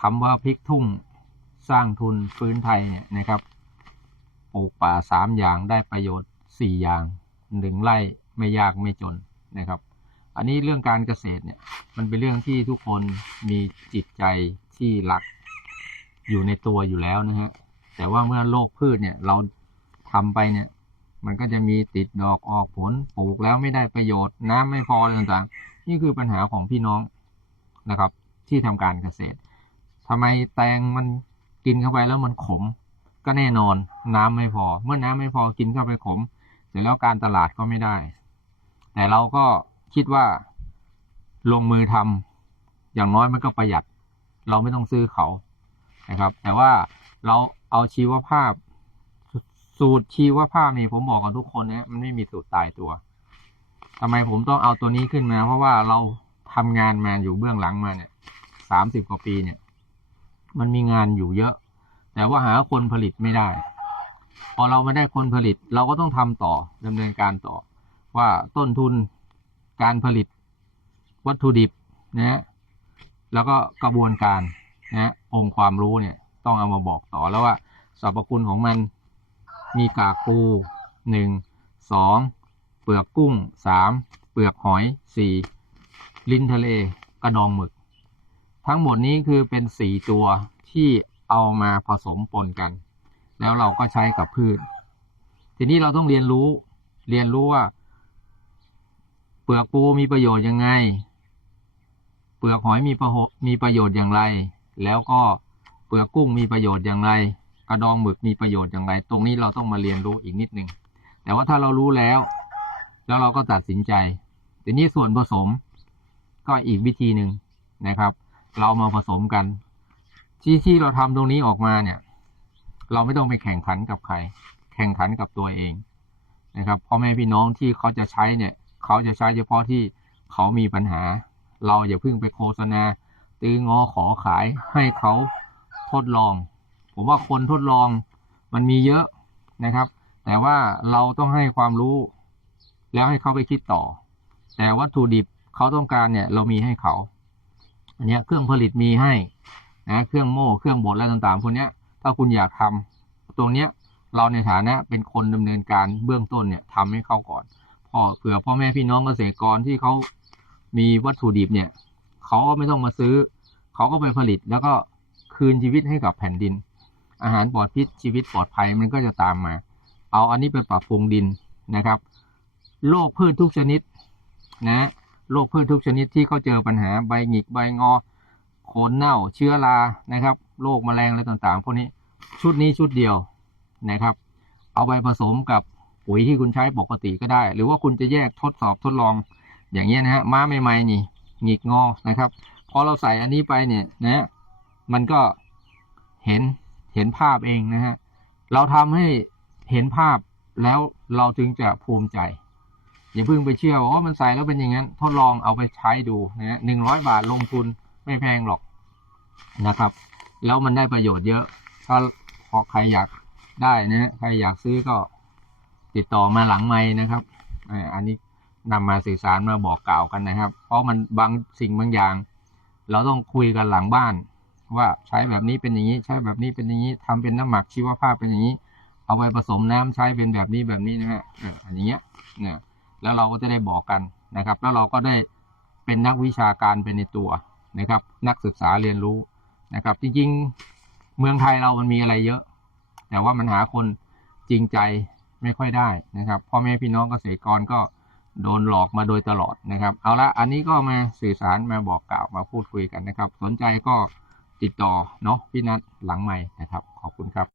คำว่าพลิกทุ่งสร้างทุนฟื้นไทยเนี่ยนะครับปลูกป่าสามอย่างได้ประโยชน์สี่อย่างหนึ่งไร่ไม่ยากไม่จนนะครับ อันนี้เรื่องการเกษตรเนี่ยมันเป็นเรื่องที่ทุกคนมีจิตใจที่รักอยู่ในตัวอยู่แล้วนะฮะแต่ว่าเมื่อโรคพืชเนี่ยเราทำไปเนี่ย มันก็จะมีติดดอกออกผลปลูกแล้วไม่ได้ประโยชน์น้ำไม่พออะไรต่างๆ นี่คือปัญหาของพี่น้องนะครับ ที่ทำการเกษตร ทำไมแตงมันกินเข้าไปแล้วมันขม ก็แน่นอนน้ำไม่พอ เมื่อน้ำไม่พอกินเข้าไปขม เสร็จแล้วการตลาดก็ไม่ได้ แต่เราก็คิดว่าลงมือทำอย่างน้อยมันก็ประหยัด เราไม่ต้องซื้อเขานะครับ แต่ว่าเราเอาชีวภาพ สูตรชีวภาพนี่ผมบอกกับทุกคนเนี่ยมันไม่มีสูตรตายตัวทำไมผมต้องเอาตัวนี้ขึ้นมา เพราะว่าเราทำงานมาอยู่เบื้องหลังมาเนี่ยสามสิบกว่าปีเนี่ย มันมีงานอยู่เยอะ แต่ว่าหาคนผลิตไม่ได้ พอเราไม่ได้คนผลิตเราก็ต้องทำต่อดำเนินการต่อ ว่าต้นทุนการผลิตวัตถุดิบนะฮะแล้วก็กระบวนการนะฮะองค์ความรู้เนี่ยต้องเอามาบอกต่อแล้วว่าสรรพคุณของมันมีกากปูหนึ่งสองเปลือกกุ้งสามเปลือกหอยสี่ลิ้นทะเลกระดองหมึก ทั้งหมดนี้คือเป็นสี่ตัวที่เอามาผสมปนกัน แล้วเราก็ใช้กับพืช ทีนี้เราต้องเรียนรู้ เรียนรู้ว่า เปลือกปูมีประโยชน์ยังไง เปลือกหอยมีประโมีประโยชน์อย่างไร แล้วก็เปลือกกุ้งมีประโยชน์อย่างไร กระดองหมึกมีประโยชน์อย่างไร ตรงนี้เราต้องมาเรียนรู้อีกนิดนึงแต่ว่าถ้าเรารู้แล้ว แล้วเราก็ตัดสินใจ ทีนี้ส่วนผสมก็อีกวิธีหนึ่งนะครับ เรามาผสมกัน ที่ที่เราทำตรงนี้ออกมาเนี่ย เราไม่ต้องไปแข่งขันกับใคร แข่งขันกับตัวเองนะครับพ่อแม่พี่น้องที่เขาจะใช้เนี่ย เขาจะใช้เฉพาะที่เขามีปัญหา เราอย่าเพิ่งไปโฆษณาตื้องอขอขายให้เขาทดลอง ผมว่าคนทดลองมันมีเยอะนะครับ แต่ว่าเราต้องให้ความรู้ แล้วให้เขาไปคิดต่อ แต่วัตถุดิบเขาต้องการเนี่ย เรามีให้เขา อันเนี้ยเครื่องผลิตมีให้นะเครื่องโม่เครื่องบดอะไรต่างๆพวกเนี้ยถ้าคุณอยากทำตรงเนี้ยเราในฐานะเป็นคนดำเนินการเบื้องต้นเนี่ยทำให้เขาก่อนพอเผื่อพ่อแม่พี่น้องเกษตรกรที่เขามีวัตถุดิบเนี่ยเขาก็ไม่ต้องมาซื้อ เขาก็ไปผลิตแล้วก็คืนชีวิตให้กับแผ่นดิน อาหารปลอดพิษชีวิตปลอดภัยมันก็จะตามมา เอาอันนี้ไปปรับปรุงดินนะครับโรคพืชทุกชนิดนะ โรคพืชทุกชนิดที่เขาเจอปัญหาใบหงิกใบงอ โคนเน่าเชื้อรานะครับโรคแมลงอะไรต่างๆพวกนี้ชุดนี้ชุดเดียวนะครับ เอาไปผสมกับปุ๋ยที่คุณใช้ปกติก็ได้ หรือว่าคุณจะแยกทดสอบทดลองอย่างเงี้ยนะฮะม้าใหม่ๆนี่หงิกงอนะครับพอเราใส่อันนี้ไปเนี่ยนะมันก็เห็นเห็นภาพเองนะฮะเราทำให้เห็นภาพแล้วเราจึงจะภูมิใจ อย่าเพิ่งไปเชื่อว่ามันใส่แล้วเป็นอย่างนั้น ทดลองเอาไปใช้ดูนะฮะหนึ่งร้อยบาทลงทุนไม่แพงหรอกนะครับ แล้วมันได้ประโยชน์เยอะ ถ้าพอใครอยากได้นะใครอยากซื้อก็ติดต่อมาหลังไม้นะครับอันนี้นำมาสื่อสารมาบอกกล่าวกันนะครับ เพราะมันบางสิ่งบางอย่าง เราต้องคุยกันหลังบ้าน ว่าใช้แบบนี้เป็นอย่างนี้ ใช้แบบนี้เป็นอย่างนี้ทำเป็นน้ำหมักชีวภาพเป็นอย่างนี้ เอาไปผสมน้ำใช้เป็นแบบนี้แบบนี้นะฮะเอออันอย่างเงี้ยเนี่ย แล้วเราก็จะได้บอกกันนะครับ แล้วเราก็ได้เป็นนักวิชาการเป็นในตัวนะครับ นักศึกษาเรียนรู้นะครับ จริงๆเมืองไทยเรามันมีอะไรเยอะ แต่ว่ามันหาคนจริงใจไม่ค่อยได้นะครับพ่อแม่พี่น้องเกษตรกรก็โดนหลอกมาโดยตลอดนะครับ เอาละอันนี้ก็มาสื่อสารมาบอกกล่าวมาพูดคุยกันนะครับ สนใจก็ติดต่อเนาะพี่นัทหลังใหม่นะครับ ขอบคุณครับ